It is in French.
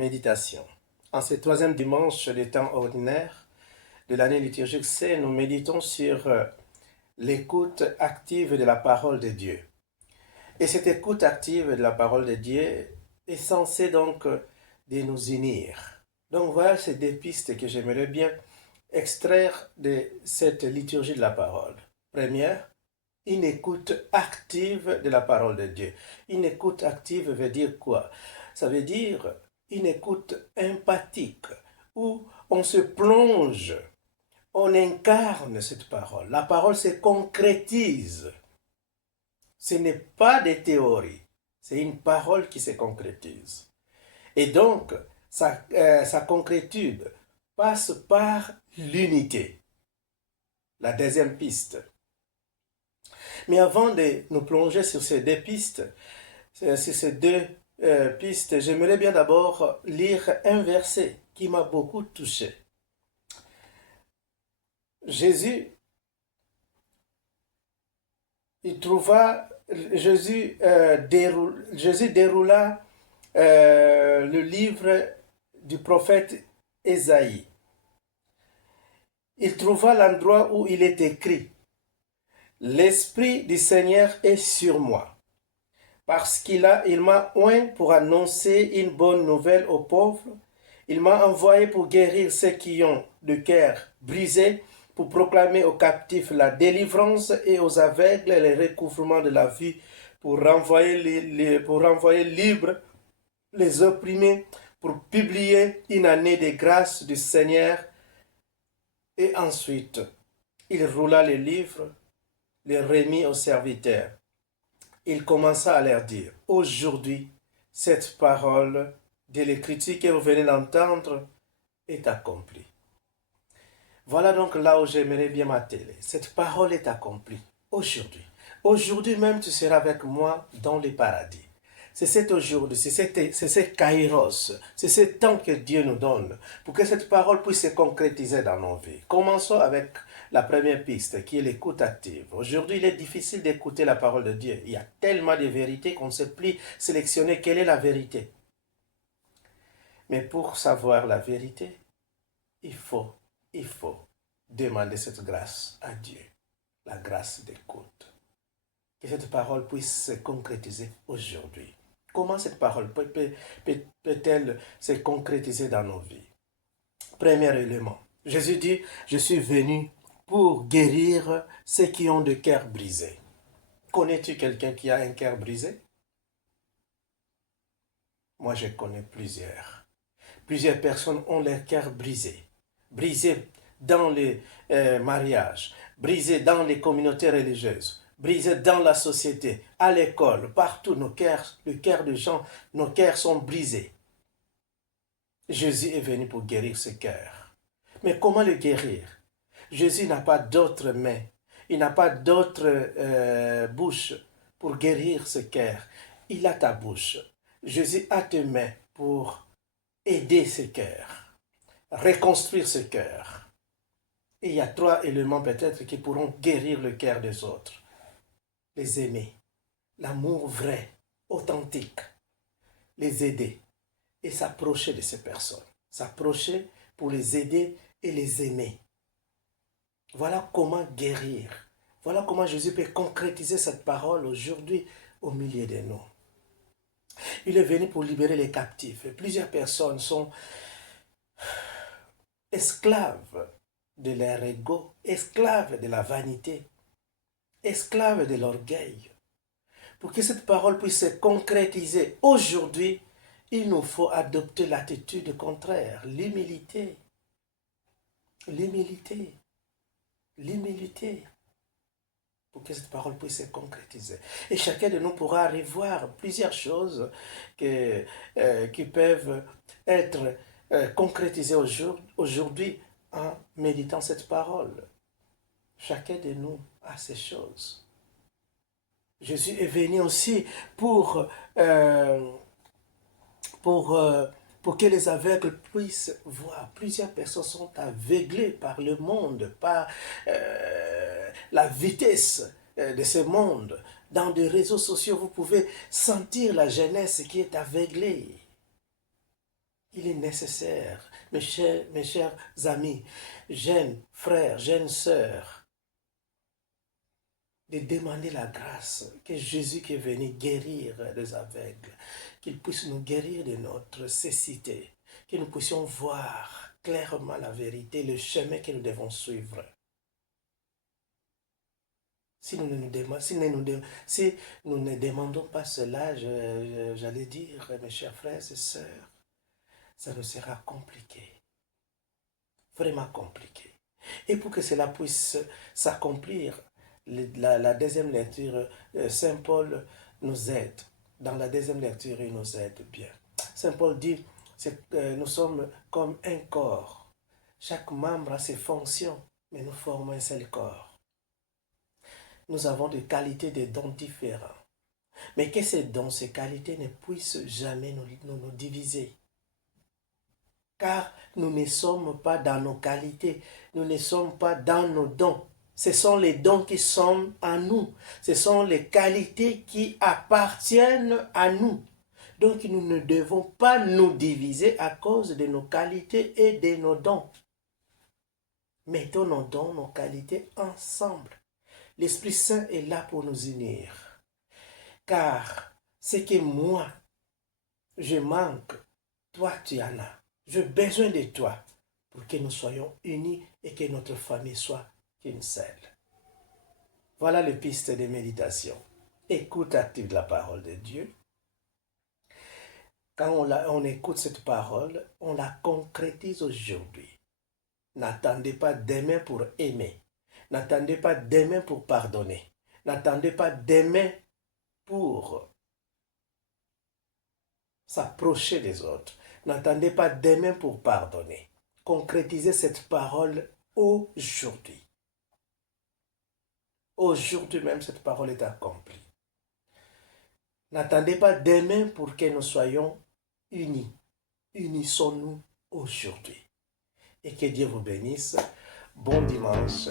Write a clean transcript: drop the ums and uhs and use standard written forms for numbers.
méditation. En ce troisième dimanche des temps ordinaires de l'année liturgique C, nous méditons sur l'écoute active de la parole de Dieu. Et cette écoute active de la parole de Dieu est censée donc de nous unir. Donc voilà ces deux pistes que j'aimerais bien extraire de cette liturgie de la parole. Première, une écoute active de la parole de Dieu. Une écoute active veut dire quoi? Ça veut dire une écoute empathique, où on se plonge, on incarne cette parole. La parole se concrétise. Ce n'est pas des théories, c'est une parole qui se concrétise. Et donc, sa concrétude passe par l'unité. La deuxième piste. Mais avant de nous plonger sur ces deux pistes, j'aimerais bien d'abord lire un verset qui m'a beaucoup touché. Jésus déroula le livre du prophète Ésaïe. Il trouva l'endroit où il est écrit « L'Esprit du Seigneur est sur moi, parce il m'a oint pour annoncer une bonne nouvelle aux pauvres. Il m'a envoyé pour guérir ceux qui ont le cœur brisé, pour proclamer aux captifs la délivrance et aux aveugles le recouvrement de la vue, pour renvoyer libres les opprimés, pour publier une année de grâce du Seigneur. » Et ensuite, il roula les livres, les remit aux serviteurs. Il commença à leur dire, « Aujourd'hui, cette parole de l'Écriture que vous venez d'entendre est accomplie. » Voilà donc là où j'aimerais bien m'atteler. Cette parole est accomplie aujourd'hui. Aujourd'hui même, tu seras avec moi dans le paradis. C'est cet aujourd'hui, c'est ce kairos, c'est ce temps que Dieu nous donne pour que cette parole puisse se concrétiser dans nos vies. Commençons avec la première piste qui est l'écoute active. Aujourd'hui, il est difficile d'écouter la parole de Dieu. Il y a tellement de vérités qu'on ne sait plus sélectionner quelle est la vérité. Mais pour savoir la vérité, il faut demander cette grâce à Dieu, la grâce d'écoute. Que cette parole puisse se concrétiser aujourd'hui. Comment cette parole peut-elle se concrétiser dans nos vies? Premier élément, Jésus dit, je suis venu pour guérir ceux qui ont le cœur brisé. Connais-tu quelqu'un qui a un cœur brisé? Moi, je connais plusieurs. Plusieurs personnes ont leur cœur brisé. Brisé dans les mariages, brisé dans les communautés religieuses, brisé dans la société, à l'école, partout, le cœur de gens, nos cœurs sont brisés. Jésus est venu pour guérir ce cœur. Mais comment le guérir? Jésus n'a pas d'autre main, il n'a pas d'autre bouche pour guérir ce cœur. Il a ta bouche. Jésus a tes mains pour aider ce cœur, reconstruire ce cœur. Et il y a trois éléments peut-être qui pourront guérir le cœur des autres. Les aimer, l'amour vrai, authentique, les aider et s'approcher de ces personnes. S'approcher pour les aider et les aimer. Voilà comment guérir. Voilà comment Jésus peut concrétiser cette parole aujourd'hui au milieu de nous. Il est venu pour libérer les captifs. Et plusieurs personnes sont esclaves de leur ego, esclaves de la vanité, esclaves de l'orgueil. Pour que cette parole puisse se concrétiser aujourd'hui, il nous faut adopter l'attitude contraire, l'humilité. L'humilité. L'humilité. Pour que cette parole puisse se concrétiser. Et chacun de nous pourra revoir plusieurs choses qui peuvent être concrétisées aujourd'hui en méditant cette parole. Chacun de nous a ces choses. Jésus est venu aussi pour que les aveugles puissent voir. Plusieurs personnes sont aveuglées par le monde, par la vitesse de ce monde. Dans des réseaux sociaux, vous pouvez sentir la jeunesse qui est aveuglée. Il est nécessaire, mes chers amis, jeunes frères, jeunes sœurs, de demander la grâce que Jésus qui est venu guérir les aveugles, qu'il puisse nous guérir de notre cécité, que nous puissions voir clairement la vérité, le chemin que nous devons suivre. Si nous ne demandons pas cela, j'allais dire, mes chers frères et sœurs, ça nous sera compliqué, vraiment compliqué. Et pour que cela puisse s'accomplir, la deuxième lecture, Saint Paul nous aide. Dans la deuxième lecture, il nous aide bien. Saint Paul dit, nous sommes comme un corps. Chaque membre a ses fonctions, mais nous formons un seul corps. Nous avons des qualités, des dons différents. Mais que ces dons, ces qualités ne puissent jamais nous diviser. Car nous ne sommes pas dans nos qualités, nous ne sommes pas dans nos dons. Ce sont les dons qui sont en nous. Ce sont les qualités qui appartiennent à nous. Donc nous ne devons pas nous diviser à cause de nos qualités et de nos dons. Mettons nos dons, nos qualités ensemble. L'Esprit Saint est là pour nous unir. Car ce que moi, je manque, toi tu en as. J'ai besoin de toi pour que nous soyons unis et que notre famille soit une seule. Voilà les pistes de méditation. Écoute active de la parole de Dieu. Quand on écoute cette parole, on la concrétise aujourd'hui. N'attendez pas demain pour aimer. N'attendez pas demain pour pardonner. N'attendez pas demain pour s'approcher des autres. N'attendez pas demain pour pardonner. Concrétisez cette parole aujourd'hui. Aujourd'hui même, cette parole est accomplie. N'attendez pas demain pour que nous soyons unis. Unissons-nous aujourd'hui. Et que Dieu vous bénisse. Bon dimanche.